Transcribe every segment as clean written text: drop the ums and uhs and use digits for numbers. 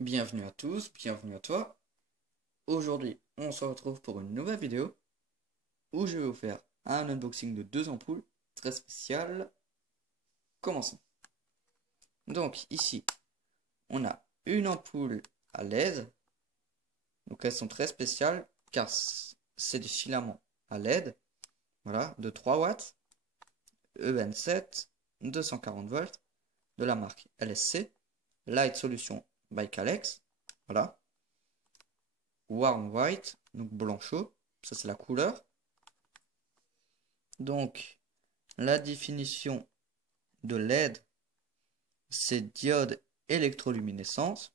Bienvenue à tous, bienvenue à toi. Aujourd'hui, on se retrouve pour une nouvelle vidéo où je vais vous faire un unboxing de deux ampoules très spéciales. Commençons. Donc ici, on a une ampoule à LED. Donc elles sont très spéciales car c'est des filaments à LED. Voilà, de 3 watts, EN7, 240 volts, de la marque LSC, Light Solution by Calex. Voilà. Warm White, donc blanc chaud, ça c'est la couleur. Donc la définition de LED, c'est diode électroluminescence.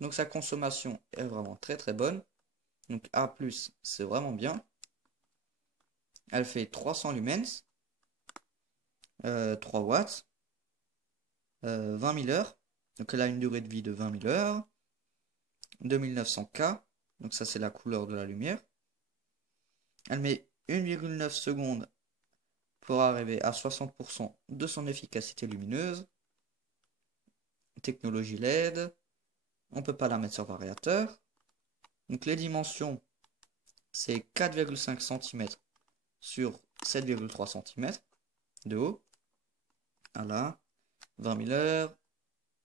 Donc sa consommation est vraiment très bonne. Donc A+, c'est vraiment bien. Elle fait 300 lumens, 3 watts, 20 000 heures. Donc elle a une durée de vie de 20 000 heures. 2900 K, donc ça c'est la couleur de la lumière. Elle met 1,9 secondes pour arriver à 60% de son efficacité lumineuse. Technologie LED. On ne peut pas la mettre sur variateur. Donc les dimensions, c'est 4,5 cm sur 7,3 cm de haut. Voilà, 20 000 heures.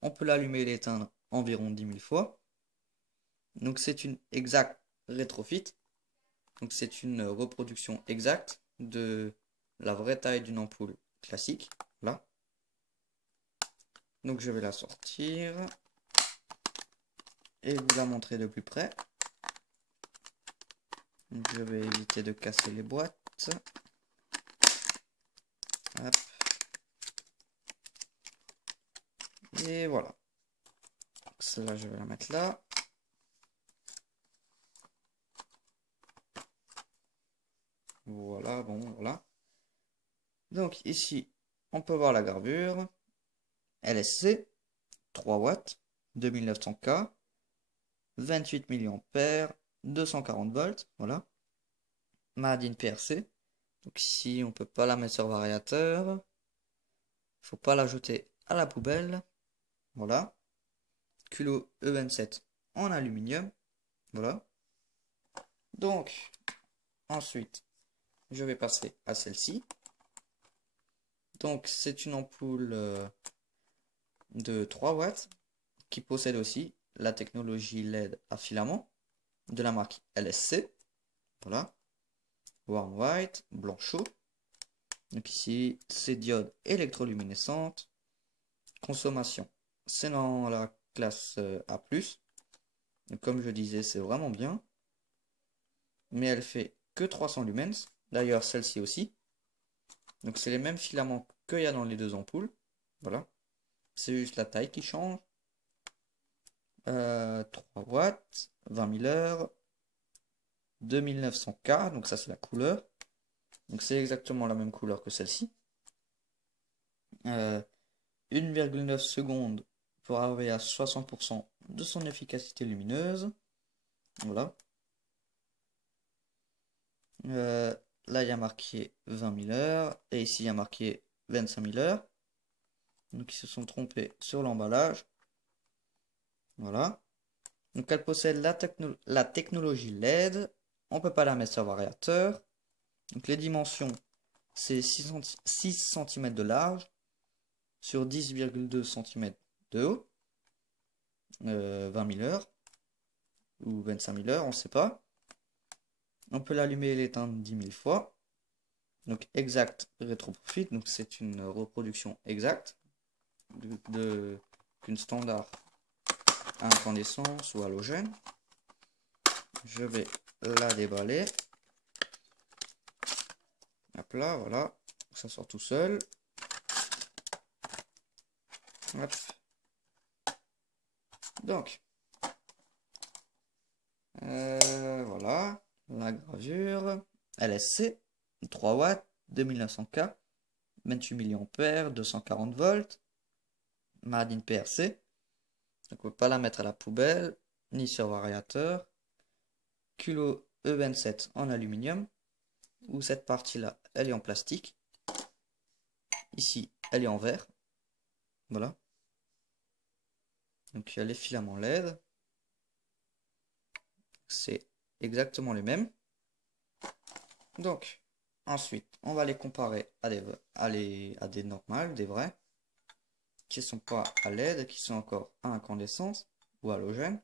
On peut l'allumer et l'éteindre environ 10 000 fois. Donc c'est une exacte rétrofit. Donc c'est une reproduction exacte de la vraie taille d'une ampoule classique. Là. Donc je vais la sortir et vous la montrer de plus près. Donc je vais éviter de casser les boîtes. Hop. Et voilà. Celle-là, je vais la mettre là. Voilà, bon, voilà. Donc ici, on peut voir la gravure. LSC, 3 watts, 2900 K, 28 mA, 240 volts, voilà. Made in PRC. Donc ici, on peut pas la mettre sur variateur. Faut pas la jeter à la poubelle. Voilà. Culot E27 en aluminium. Voilà. Donc, ensuite, je vais passer à celle-ci. Donc, c'est une ampoule de 3 watts qui possède aussi la technologie LED à filament de la marque LSC. Voilà. Warm White, blanc chaud. Donc ici, c'est diode électroluminescente. Consommation, c'est dans la classe A+. Donc, comme je disais, c'est vraiment bien. Mais elle fait que 300 lumens. D'ailleurs, celle-ci aussi. Donc c'est les mêmes filaments qu'il y a dans les deux ampoules. Voilà. C'est juste la taille qui change. 3 watts, 20 000 heures, 2900 K, donc ça c'est la couleur. Donc c'est exactement la même couleur que celle-ci. 1,9 secondes pour arriver à 60% de son efficacité lumineuse. Voilà. Là il y a marqué 20 000 heures et ici il y a marqué 25 000 heures. Donc ils se sont trompés sur l'emballage. Voilà. Donc elle possède la technologie LED. On ne peut pas la mettre sur variateur. Donc les dimensions, c'est 6 cm de large sur 10,2 cm de haut. 20 000 heures ou 25 000 heures, on ne sait pas. On peut l'allumer et l'éteindre 10 000 fois. Donc exact rétroprofit. Donc c'est une reproduction exacte d'une standard à incandescence ou halogène. Je vais la déballer. Hop là, voilà. Ça sort tout seul. Hop. Donc, voilà. La gravure. LSC. 3 watts. 2900 K. 28 mA. 240 volts. Made in PRC. Donc, on ne peut pas la mettre à la poubelle. Ni sur variateur. Culot E27 en aluminium. Où cette partie-là, elle est en plastique. Ici, elle est en verre. Voilà. Donc il y a les filaments LED. C'est exactement les mêmes. Donc ensuite, on va les comparer à des normales, des vrais, qui sont pas à LED, qui sont encore à incandescence ou halogène.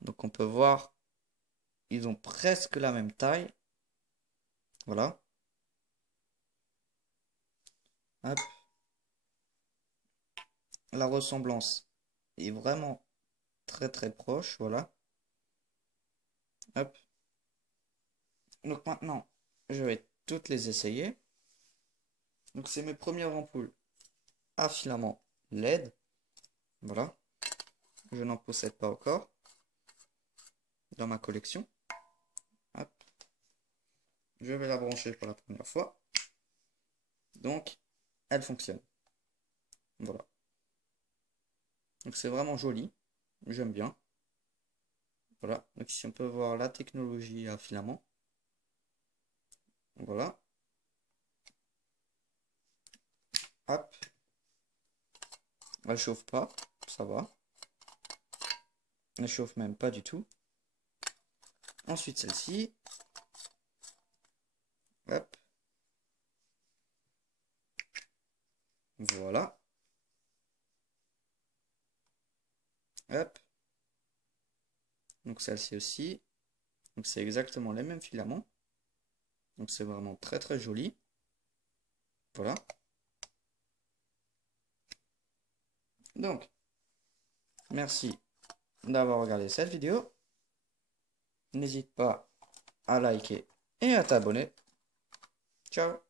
Donc on peut voir, ils ont presque la même taille. Voilà. Hop. La ressemblance est vraiment très proche. Voilà. Hop. Donc maintenant, je vais toutes les essayer. Donc c'est mes premières ampoules à filament LED. Voilà. Je n'en possède pas encore dans ma collection. Hop. Je vais la brancher pour la première fois. Donc, elle fonctionne. Voilà. Donc c'est vraiment joli. J'aime bien. Voilà. Donc ici on peut voir la technologie à filament. Voilà. Hop. Elle chauffe pas. Ça va. Elle chauffe même pas du tout. Ensuite celle-ci. Hop. Voilà. Hop. Donc celle-ci aussi. Donc c'est exactement les mêmes filaments. Donc c'est vraiment très joli. Voilà. Donc, merci d'avoir regardé cette vidéo. N'hésite pas à liker et à t'abonner. Ciao!